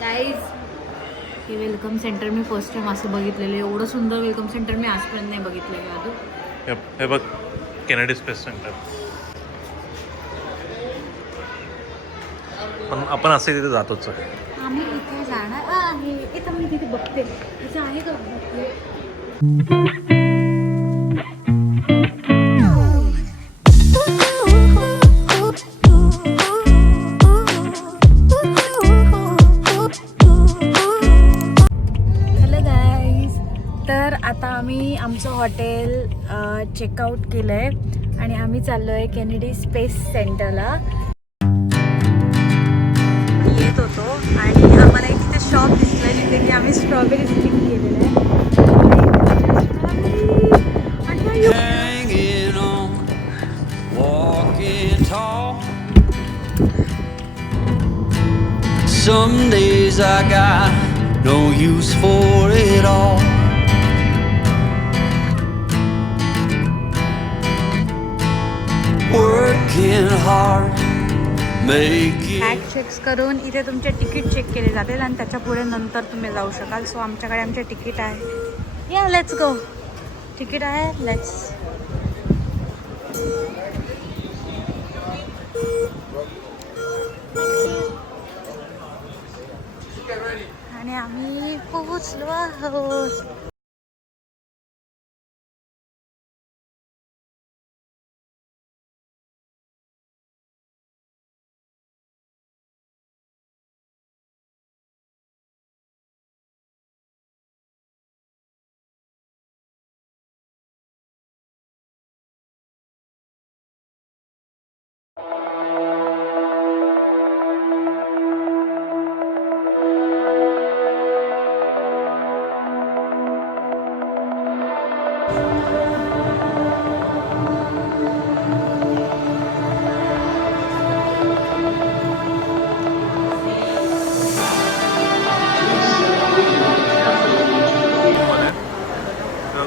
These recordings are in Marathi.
गाईज हे वेलकम सेंटर मी फर्स्ट टाइम असं बघितलेलं. एवढं सुंदर वेलकम सेंटर मी आजपर्यंत नाही बघितलेलं अजून. हे बघ, केनेडी स्पेस सेंटर. पण आपण असे तिथे जातोच. आम्ही इथे जाणार आहे. इथं मी तिथे बघते इथे आहे का बघते. तर आता आम्ही आमचं हॉटेल चेकआउट केलं आहे आणि आम्ही चाललो आहे केनेडी स्पेस सेंटरला. येत होतो आणि आम्हाला एक तिथे शॉप दिसलं जिथे की आम्ही स्ट्रॉबेरी पिक केलेलं आहे. Some days I got no use for it all. Working hard, making tag checks करून इथे तुमचे तिकीट चेक केले जातील आणि त्याच्या पुढे नंतर तुम्ही जाऊ शकाल. सो आमच्याकडे आमचे तिकीट आहे. या लेट्स गो. तिकीट आहे, लेट्स. आणि आम्ही पोहोचलो आहोत.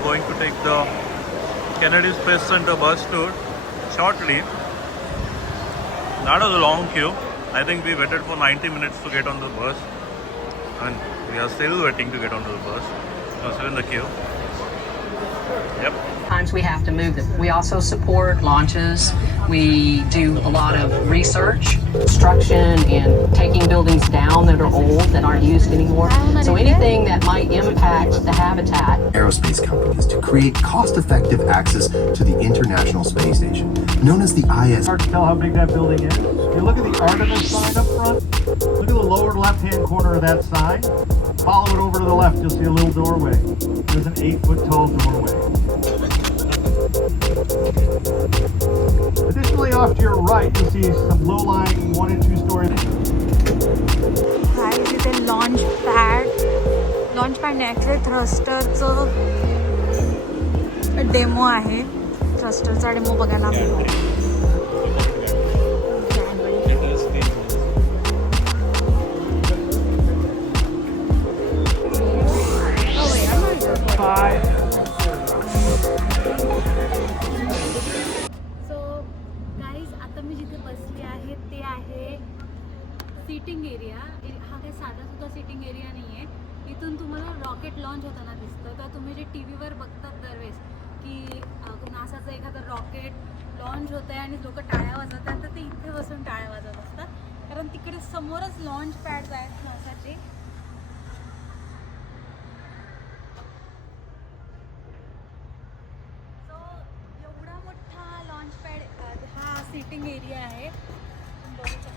Going to take the Kennedy Space Center bus tour shortly. That was a long queue. I think we waited for 90 minutes to get on the bus, and we are still waiting to get onto the bus. We're still in the queue. Yep. Times we have to move them. We also support launches. We do a lot of research, construction, and taking buildings down that are old, that aren't used anymore. So anything that might impact the habitat. Aerospace companies to create cost-effective access to the International Space Station, known as the ISS. Hard to tell how big that building is. You look at the Artemis sign up front. Look at the lower left-hand corner of that sign. Follow it over to the left. You'll see a little doorway. There's an 8-foot tall doorway. Additionally, off to your right, you'll see some low-lying 1- and 2-story. हाय तिथे लॉन्च पॅड नाही, ॲक्च्युली थ्रस्टरचं डेमो आहे. थ्रस्टरचा डेमो बघायला मिळतो. Sitting area. हा काही साधा सुद्धा सिटिंग एरिया नाही आहे. इथून तुम्हाला रॉकेट लॉन्च होताना दिसतं. तर तुम्ही जे टी व्हीवर बघतात दरवेळेस की नासाचं एखादं रॉकेट लॉन्च होतं आहे आणि लोक टाळ्या वाजवतात, तर ते इथे बसून टाळ्या वाजवत असतात कारण तिकडे समोरच लॉन्च पॅड्स आहेत नासाचे. सो एवढा मोठा लॉन्च पॅड हा सिटिंग एरिया आहे. बघू शकता.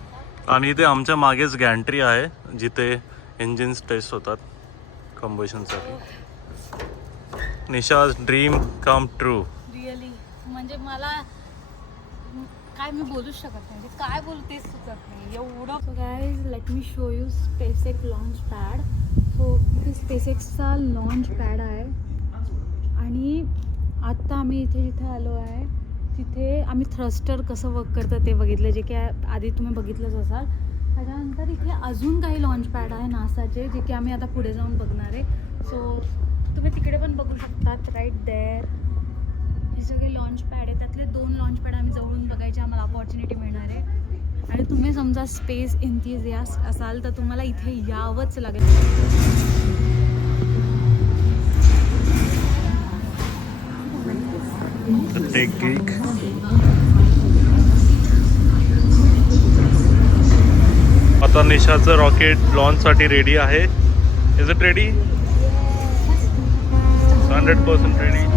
आणि इथे आमच्या मागेच गॅन्ट्री आहे जिथे इंजिन्स टेस्ट होतात कंबशनसाठी. निशाज ड्रीम कम ट्रू. रिअली म्हणजे मला काय मी बोलूच शकत नाही. काय बोलतेच सुचत नाही एवढं. So guys let me show you SpaceX launch pad. So इथे स्पेसएक्सचा लॉन्च पॅड आहे आणि आत्ता आम्ही इथे जिथे आलो आहे तिथे आम्ही थ्रस्टर कसं वर्क करतं ते बघितलं, जे की आधी तुम्ही बघितलंच असाल. त्याच्यानंतर इथे अजून काही लॉन्च पॅड आहे नासाचे, जे की आम्ही आता पुढे जाऊन बघणार आहे. सो तुम्ही तिकडे पण बघू शकतात. राईट देअर हे सगळे लॉन्च पॅड आहे. त्यातले 2 लॉन्च पॅड आम्ही जवळून बघायचे आम्हाला अपॉर्च्युनिटी मिळणार आहे. आणि तुम्ही समजा स्पेस एन्थुसियास्ट असाल तर तुम्हाला इथे यावंच लागेल. Tech geek. आता निशाचं रॉकेट लॉन्चसाठी रेडी आहे. Is it ready? 100% ready.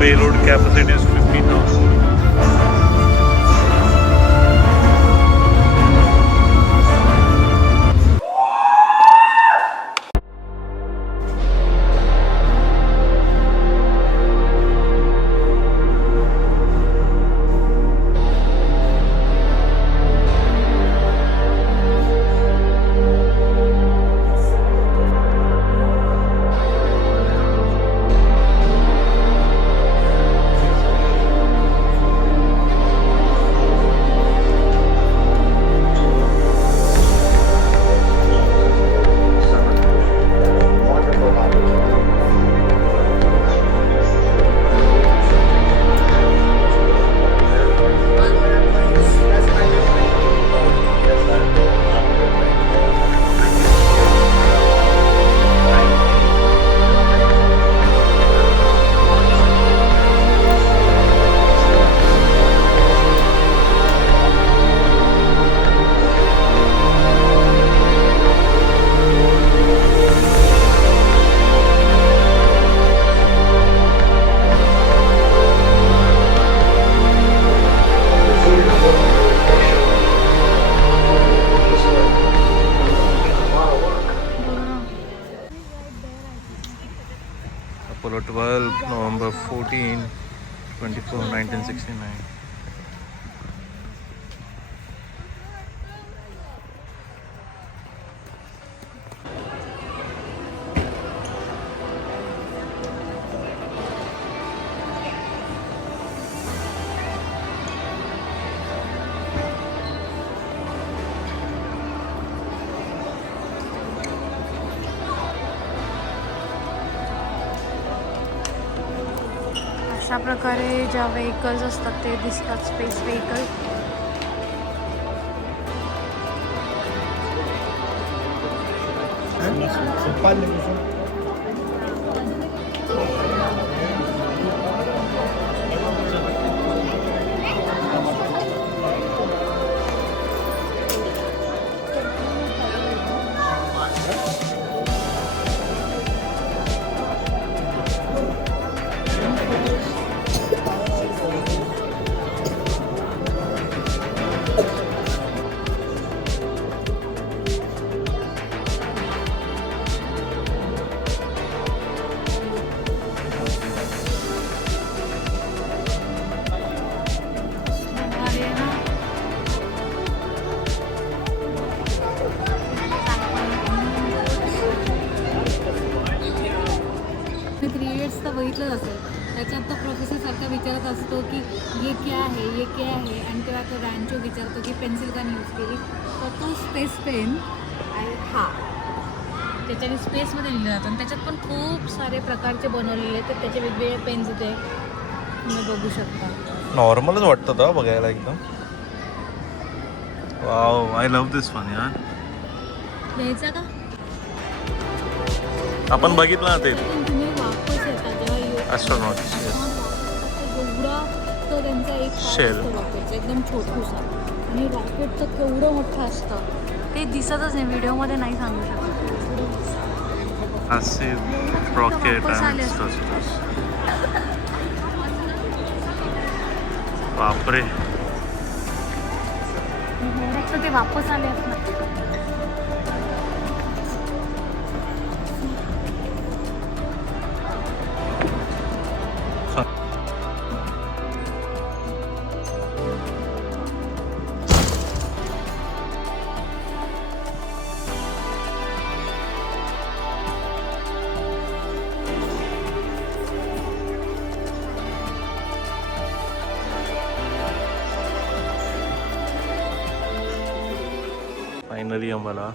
Payload capacity is 50,000. Apollo 12, November 14, 24, 1969. अशा प्रकारे ज्या व्हेकल्स असतात ते दिसतात, स्पेस व्हेकल. बघितलं असेल त्याच्यात तो प्रोफेसर सारखा विचारत असतो की ये क्या है, ये क्या है, आणि तेव्हा तो रॅन्चो विचारतो की पेन्सिल का यूज केली, तर तो स्पेस पेन आणि हा त्याच्याने स्पेसमध्ये लिहिलं जातं. आणि त्याच्यात पण खूप सारे प्रकारचे बनवलेले तर त्याचे वेगवेगळे पेन्स इथे तुम्ही बघू शकता. नॉर्मलच वाटतं का बघायला एकदम. Wow, I love this one यार. घ्यायचा का? आपण बघितलं ना ते तुम्ही वापस येता जेव्हा ॲस्ट्रॉनॉट्स. एवढा तर त्यांचा एक Shell. रॉकेट एकदम छोटूसा, आणि रॉकेट तर केवढं मोठं असतं ते दिसतच नाही, व्हिडिओमध्ये नाही सांगू शकत. असे रॉकेट वापस आले आणि असते. बापरे. तर ते वापस आले असणार. फायनली आम्हाला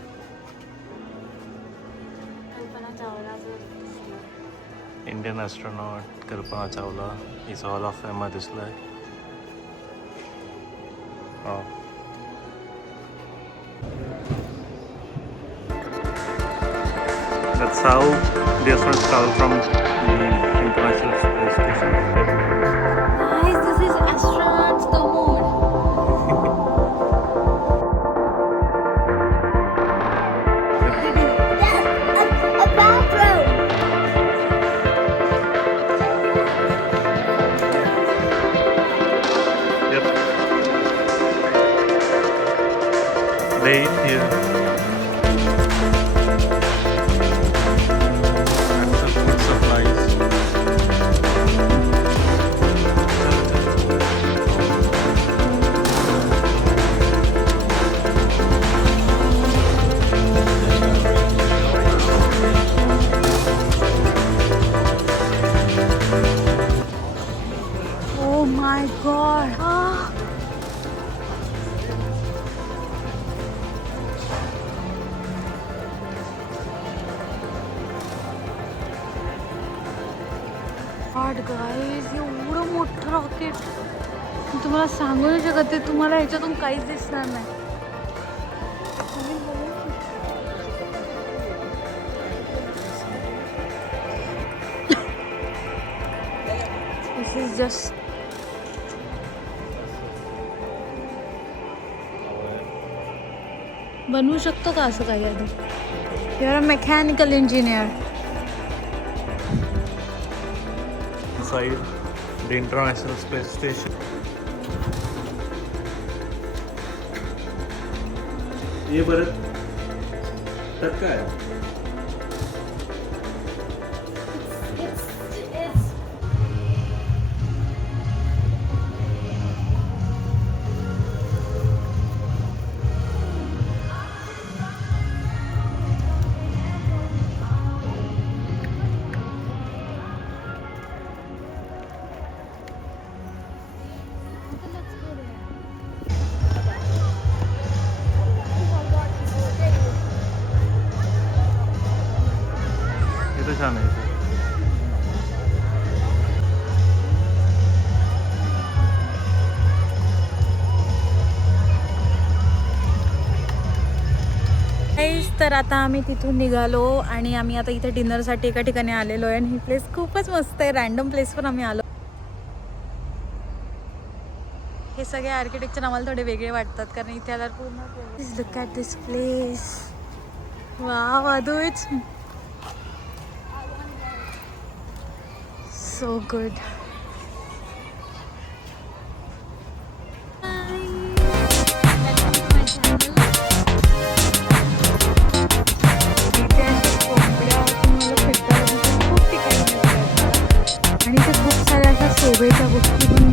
इंडियन ॲस्ट्रॉनॉट कल्पना चावला हिचा हॉल ऑफ फेममध्ये दिसला आहे. That's how the astronauts travel from the International Space Station. Guys, this is astronauts the moon. A bathroom. Yep. They eat here. And some food supplies. Oh my god. Ah. God guys, एवढं मोठं रॉकेट मी तुम्हाला सांगू नाही शकत. ते तुम्हाला ह्याच्यातून काहीच दिसणार नाही. This is just बनवू शकतो का असं काही आधी? You are a mechanical engineer. Inside the International Space Station. ये बरं त्यात काय आहे? इथं छान आहे इथं. तर आता आम्ही तिथून निघालो आणि आम्ही आता इथे डिनरसाठी एका ठिकाणी आलेलो आहे आणि ही प्लेस खूपच मस्त आहे. रँडम प्लेस पण आम्ही आलो. हे सगळे आर्किटेक्चर आम्हाला थोडे वेगळे वाटतात कारण इथे आल्यावर पूर्ण look at this place. Wow अदू, इट्स सो गुड. आणि ते खूप साऱ्या अशा शोभेच्या गोष्टी पण